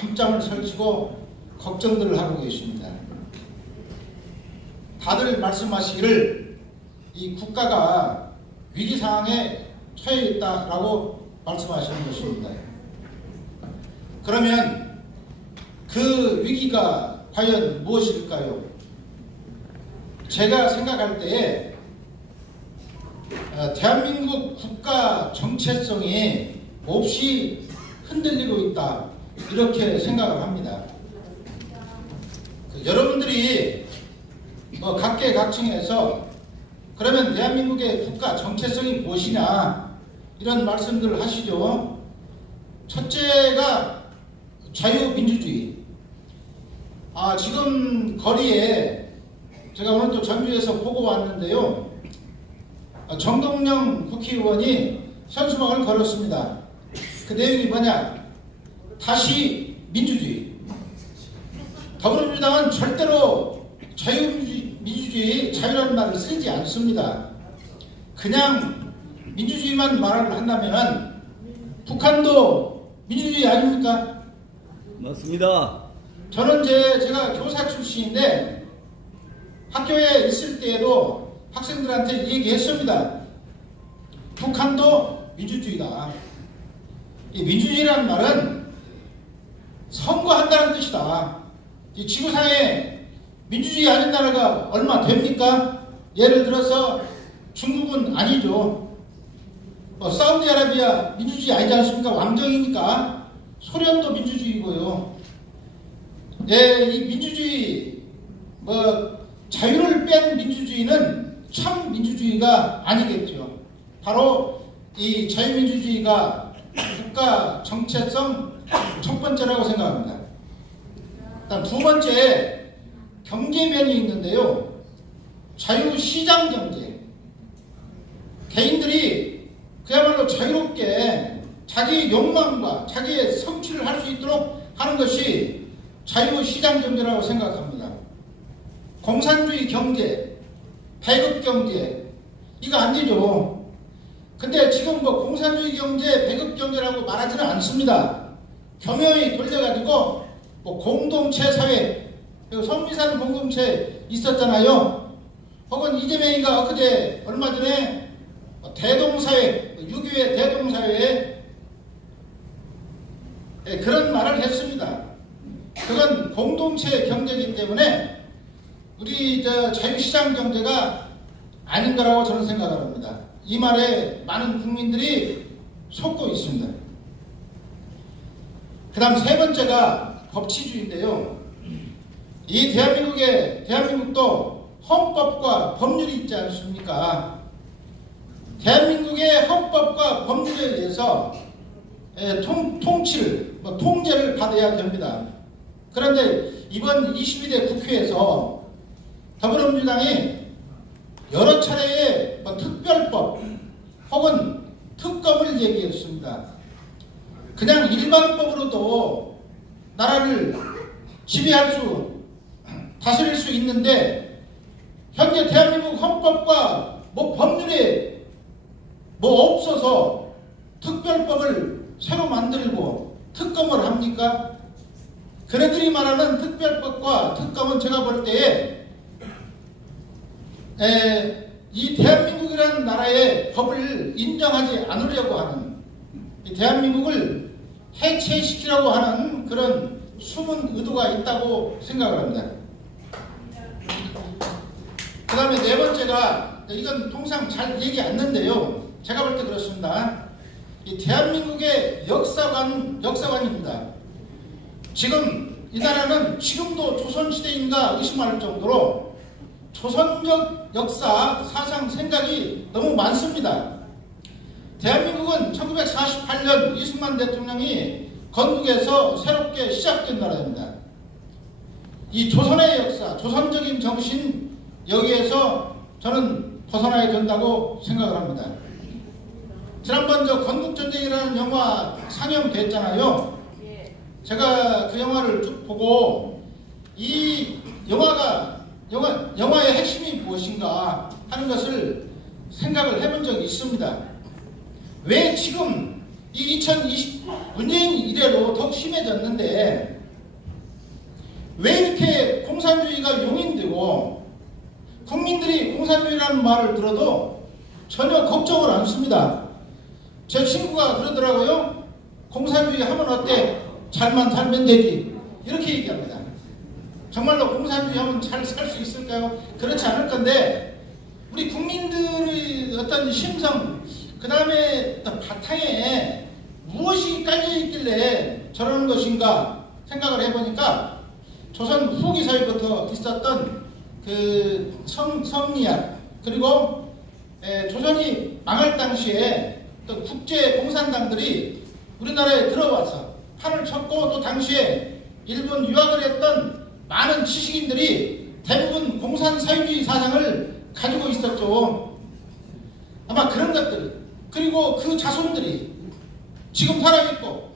밤잠을 설치고 걱정들을 하고 계십니다. 다들 말씀하시기를 이 국가가 위기상황에 처해 있다라고 말씀하시는 것입니다. 그러면 그 위기가 과연 무엇일까요? 제가 생각할 때에 대한민국 국가 정체성이 몹시 흔들리고 있다, 이렇게 생각을 합니다. 여러분들이 각계각층에서 그러면 대한민국의 국가 정체성이 무엇이냐, 이런 말씀들을 하시죠. 첫째가 자유민주주의. 지금 거리에 제가 오늘 또 전주에서 보고 왔는데요, 정동영 국회의원이 현수막을 걸었습니다. 그 내용이 뭐냐? 다시 민주주의. 더불어민주당은 절대로 자유민주주의, 자유라는 말을 쓰지 않습니다. 그냥 민주주의만 말을 한다면 북한도 민주주의 아닙니까? 맞습니다. 저는 제가 교사 출신인데 학교에 있을 때에도 학생들한테 얘기했습니다. 북한도 민주주의다. 이 민주주의라는 말은 선거한다는 뜻이다. 이 지구상에 민주주의 아닌 나라가 얼마 됩니까? 예를 들어서 중국은 아니죠. 사우디아라비아 민주주의 아니지 않습니까? 왕정이니까. 소련도 민주주의고요. 이 민주주의, 자유를 뺀 민주주의는 참 민주주의가 아니겠죠. 바로 이 자유민주주의가 국가 정체성 첫 번째라고 생각합니다. 일단 두 번째, 경제면이 있는데요. 자유시장 경제. 개인들이 그야말로 자유롭게 자기 욕망과 자기의 성취를 할 수 있도록 하는 것이 자유시장 경제라고 생각합니다. 공산주의 경제, 배급 경제, 이거 안 되죠. 근데 지금 공산주의 경제, 배급 경제라고 말하지는 않습니다. 겸허히 돌려가지고 공동체 사회, 성미산 공동체 있었잖아요. 혹은 이재명이가 엊그제 얼마 전에 대동사회, 6.25의 대동사회에 그런 말을 했습니다. 그건 공동체 경제이기 때문에 우리 자유시장 경제가 아닌 거라고 저는 생각을 합니다. 이 말에 많은 국민들이 속고 있습니다. 그 다음 세 번째가 법치주의인데요. 이 대한민국도 헌법과 법률이 있지 않습니까? 대한민국의 헌법과 법률에 의해서 통제를 받아야 됩니다. 그런데 이번 22대 국회에서 더불어민주당이 여러 차례의 특별법 혹은 특검을 얘기했습니다. 그냥 일반법으로도 나라를 다스릴 수 있는데 현재 대한민국 헌법과 법률에 없어서 특별법을 새로 만들고 특검을 합니까? 그네들이 말하는 특별법과 특검은 제가 볼 때에 이 대한민국이라는 나라의 법을 인정하지 않으려고 하는, 이 대한민국을 해체시키려고 하는 그런 숨은 의도가 있다고 생각을 합니다. 그 다음에 네 번째가, 이건 통상 잘 얘기 않는데요. 제가 볼 때 그렇습니다. 이 대한민국의 역사관입니다. 지금 이 나라는 지금도 조선시대인가 의심할 정도로 조선적 역사, 사상, 생각이 너무 많습니다. 대한민국은 1948년 이승만 대통령이 건국에서 새롭게 시작된 나라입니다. 이 조선의 역사, 조선적인 정신, 여기에서 저는 벗어나야 된다고 생각을 합니다. 지난번 건국전쟁이라는 영화 상영됐잖아요. 제가 그 영화를 쭉 보고 이 영화의 핵심이 무엇인가 하는 것을 생각을 해본 적이 있습니다. 왜 지금 이 2020 문재인 이래로 더욱 심해졌는데 왜 이렇게 공산주의가 용인되고 국민들이 공산주의라는 말을 들어도 전혀 걱정을 안 씁니다. 제 친구가 그러더라고요. 공산주의 하면 어때? 잘만 살면 되지. 이렇게 얘기합니다. 정말로 공산주의 하면 잘 살 수 있을까요? 그렇지 않을 건데 우리 국민들의 어떤 심성 그 다음에 바탕에 무엇이 깔려 있길래 저러는 것인가 생각을 해보니까 조선 후기 사회부터 있었던 그 성리학 그리고 조선이 망할 당시에 또 국제 공산당들이 우리나라에 들어와서 판을 쳤고 또 당시에 일본 유학을 했던 많은 지식인들이 대부분 공산사회주의 사상을 가지고 있었죠. 아마 그런 것들 그리고 그 자손들이 지금 살아있고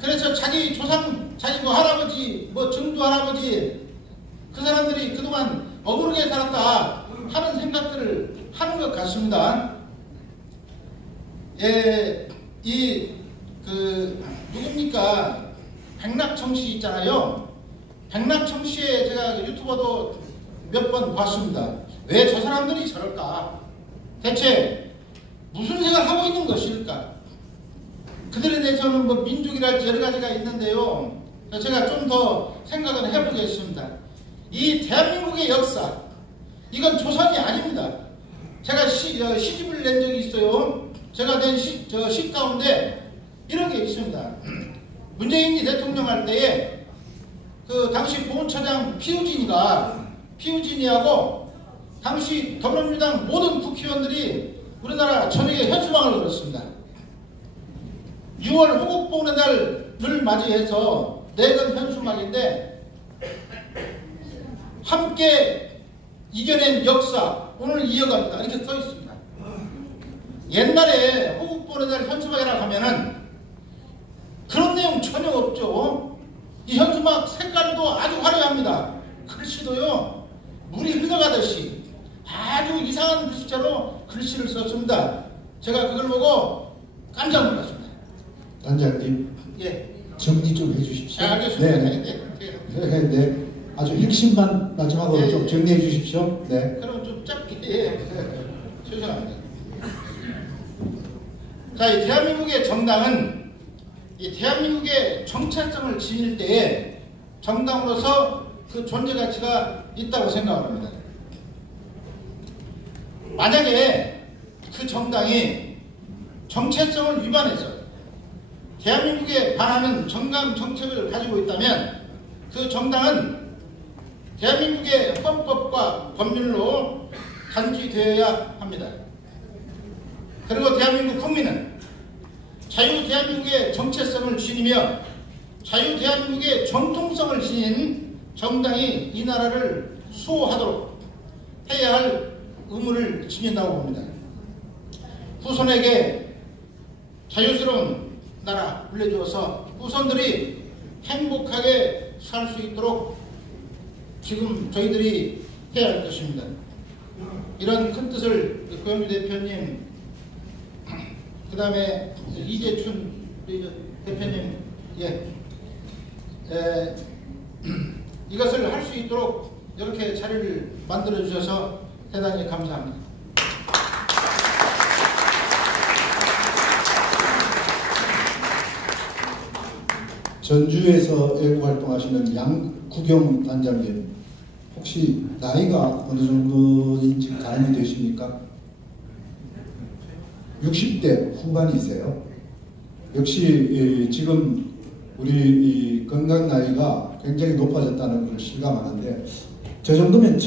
그래서 자기 조상 자기 뭐 할아버지 뭐 증조 할아버지 그 사람들이 그동안 억울하게 살았다 하는 생각들을 하는 것 같습니다. 누굽니까? 백낙청 씨 있잖아요. 백낙청 씨의 제가 유튜버도 몇 번 봤습니다. 왜 저 사람들이 저럴까? 대체 무슨 생각을 하고 있는 것일까? 그들에 대해서는 뭐 민족이랄지 여러 가지가 있는데요. 제가 좀 더 생각을 해보겠습니다. 이 대한민국의 역사, 이건 조선이 아닙니다. 제가 시집을 낸 적이 있어요. 제가 낸 시 가운데 이런 게 있습니다. 문재인이 대통령 할 때에 그 당시 보훈처장 피우진이하고 당시 더불어민주당 모든 국회의원들이 우리나라 전역에 현수막을 걸었습니다. 6월 호국보훈의 날을 맞이해서 내건 현수막인데 함께 이겨낸 역사 오늘 이어갑니다. 이렇게 써 있습니다. 옛날에 호국보훈의 날 현수막이라고 하면은 그런 내용 전혀 없죠. 이 현수막 색깔도 아주 화려합니다. 글씨도요 물이 흘러가듯이 아주 이상한 글씨체로 글씨를 썼습니다. 제가 그걸 보고 깜짝 놀랐습니다. 단장님, 예, 정리 좀 해주십시오. 알겠습니다. 네. 아주 핵심만 마지막으로 네. 좀 정리해 주십시오. 네. 그럼 좀 짧게 죄송합니다. 자, 이 대한민국의 정당은 이 대한민국의 정체성을 지닐 때에 정당으로서 그 존재 가치가 있다고 생각을 합니다. 만약에 그 정당이 정체성을 위반해서 대한민국에 반하는 정강 정책을 가지고 있다면 그 정당은 대한민국의 헌법과 법률로 단죄되어야 합니다. 그리고 대한민국 국민은 자유 대한민국의 정체성을 지니며 자유 대한민국의 정통성을 지닌 정당이 이 나라를 수호하도록 해야 할 의무를 지닌다고 봅니다. 후손에게 자유스러운 나라 물려주어서 후손들이 행복하게 살 수 있도록 지금 저희들이 해야 할 것입니다. 이런 큰 뜻을 고영주 대표님, 그 다음에 이재춘 대표님, 이것을 할 수 있도록 이렇게 자리를 만들어 주셔서 대단히 감사합니다. 전주에서 애국 활동하시는 양구경 단장님, 혹시 나이가 어느 정도인지 가늠이 되십니까? 60대 후반이세요. 역시 지금 우리 건강 나이가 굉장히 높아졌다는 걸 실감하는데 저 정도면